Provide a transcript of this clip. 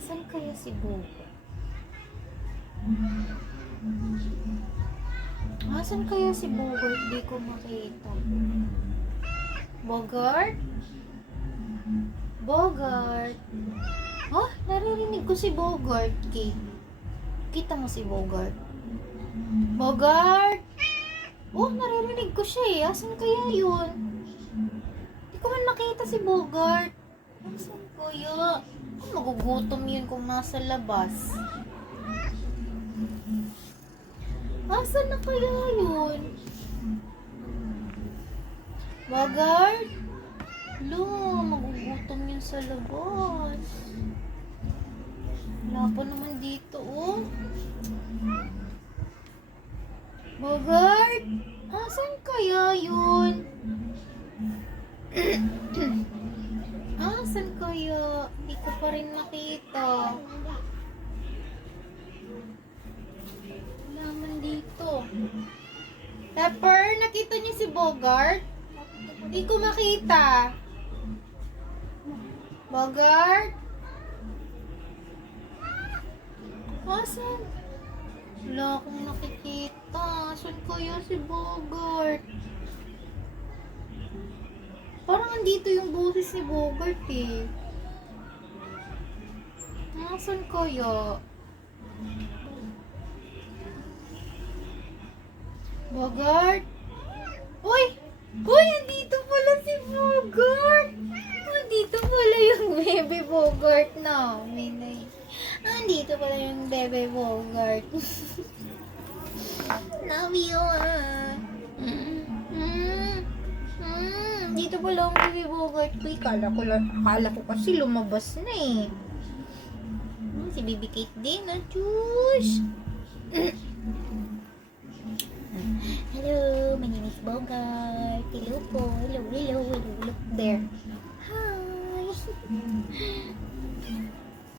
Asan kaya si Bogart? Asan kaya si Bogart? Di ko makita. Bogart? Bogart? Oh, naririnig ko si Bogart, Kate. Kita mo si Bogart? Bogart? Oh, naririnig ko siya eh. Asan kaya yun? Di ko man makita si Bogart. Asan kaya? Magugutom yun kung nasa labas. Asan na kaya yun? Bogart? Lo, magugutom yun sa labas. Wala pa naman dito, oh. Bogart? Asan kaya yun? Asan kaya? Hindi ko pa rin makita. Wala man dito. Pepper, nakita niyo si Bogart? Hindi ko makita. Bogart? Asan? Wala akong nakikita. Asan kaya si Bogart? Parang andito yung boses ni Bogart eh. Asan kaya? Bogart? Uy! Uy! Andito pala si Bogart! Andito pala yung bebe Bogart namin eh. Andito pala yung bebe Bogart. Love you ah. Dito pala ang bebe Bogart ko. Akala ko kasi lumabas na eh. Si Baby Kate din, ah, Diyos. Hello, my name is Bogart. Hello po. Hello, hello, hello. Look there. Hi.